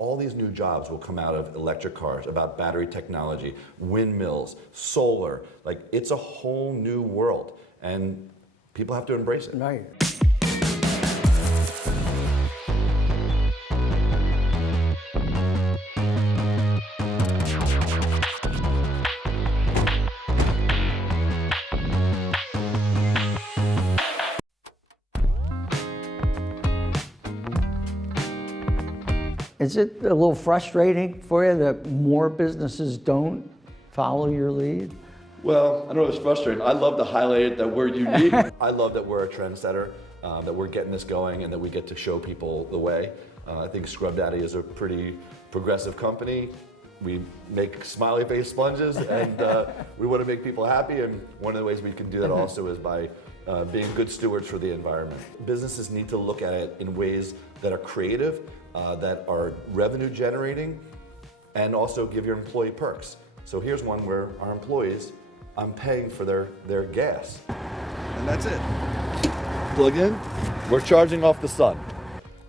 all these new jobs will come out of electric cars, about battery technology, windmills, solar. Like, it's a whole new world, and people have to embrace it. Right. Is it a little frustrating for you that more businesses don't follow your lead? Well, I know it's frustrating. I love to highlight it that we're unique. I love that we're a trendsetter, that we're getting this going, and that we get to show people the way. I think Scrub Daddy is a pretty progressive company. We make smiley face sponges, and we want to make people happy, and one of the ways we can do that also is by being good stewards for the environment. Businesses need to look at it in ways that are creative, that are revenue generating, and also give your employee perks. So here's one where our employees, I'm paying for their gas. And that's it. Plug in, we're charging off the sun.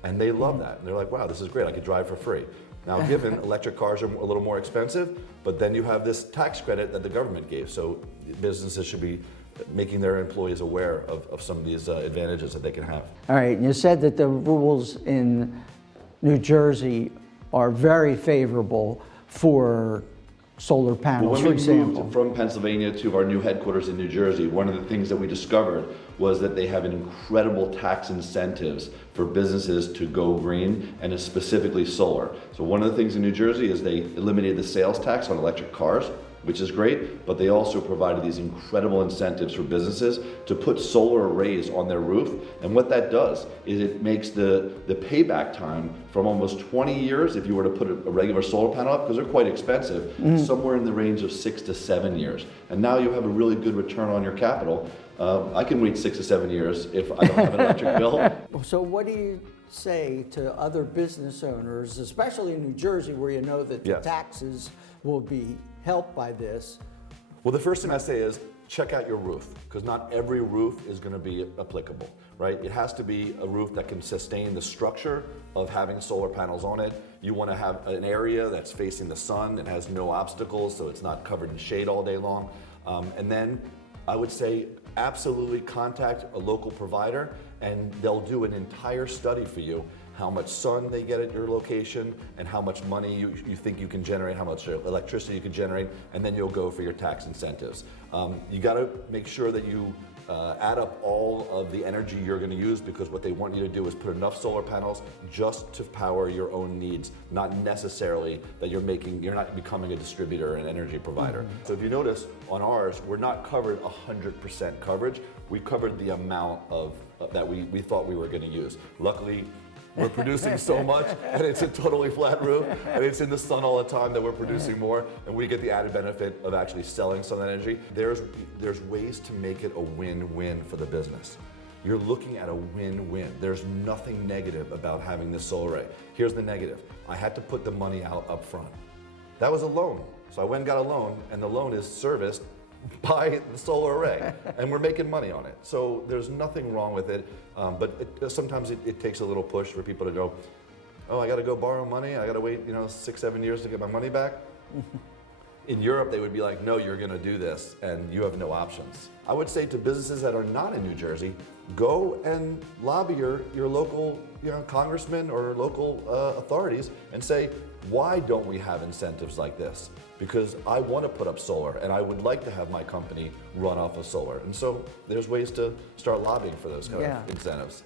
And they love that. And they're like, wow, this is great, I could drive for free. Now, given electric cars are a little more expensive, but then you have this tax credit that the government gave. So businesses should be making their employees aware of some of these advantages that they can have. All right, and you said that the rules in New Jersey are very favorable for solar panels, for When we example. moved from Pennsylvania to our new headquarters in New Jersey, one of the things that we discovered was that they have an incredible tax incentives for businesses to go green, and it's specifically solar. So one of the things in New Jersey is they eliminated the sales tax on electric cars, which is great, but they also provided these incredible incentives for businesses to put solar arrays on their roof. And what that does is it makes the payback time from almost 20 years, if you were to put a regular solar panel up, because they're quite expensive, somewhere in the range of 6 to 7 years. And now you have a really good return on your capital. I can wait 6 to 7 years if I don't have an electric bill. So what do you say to other business owners, especially in New Jersey, where you know that the Yes. taxes will be helped by this? Well, the first thing I say is check out your roof, because not every roof is going to be applicable, right? It has to be a roof that can sustain the structure of having solar panels on it. You want to have an area that's facing the sun and has no obstacles, so it's not covered in shade all day long. And then I would say absolutely contact a local provider, and they'll do an entire study for you, how much sun they get at your location, and how much money you think you can generate, how much electricity you can generate, and then you'll go for your tax incentives. You gotta make sure that you add up all of the energy you're gonna use, because what they want you to do is put enough solar panels just to power your own needs, not necessarily that you're not becoming a distributor and energy provider. So if you notice, on ours, we're not covered 100% coverage. We covered the amount of that we thought we were gonna use. Luckily, we're producing so much, and it's a totally flat roof, and it's in the sun all the time, that we're producing more, and we get the added benefit of actually selling some energy. There's ways to make it a win-win for the business. You're looking at a win-win. There's nothing negative about having this solar array. Here's the negative. I had to put the money out up front. That was a loan. So I went and got a loan, and the loan is serviced by the solar array, and we're making money on it. So there's nothing wrong with it, but sometimes it takes a little push for people to go, oh, I gotta go borrow money, I gotta wait 6, 7 years to get my money back. In Europe, they would be like, no, you're gonna do this, and you have no options. I would say to businesses that are not in New Jersey, go and lobby your local congressman or local authorities and say, why don't we have incentives like this? Because I want to put up solar, and I would like to have my company run off of solar. And so there's ways to start lobbying for those kind of incentives.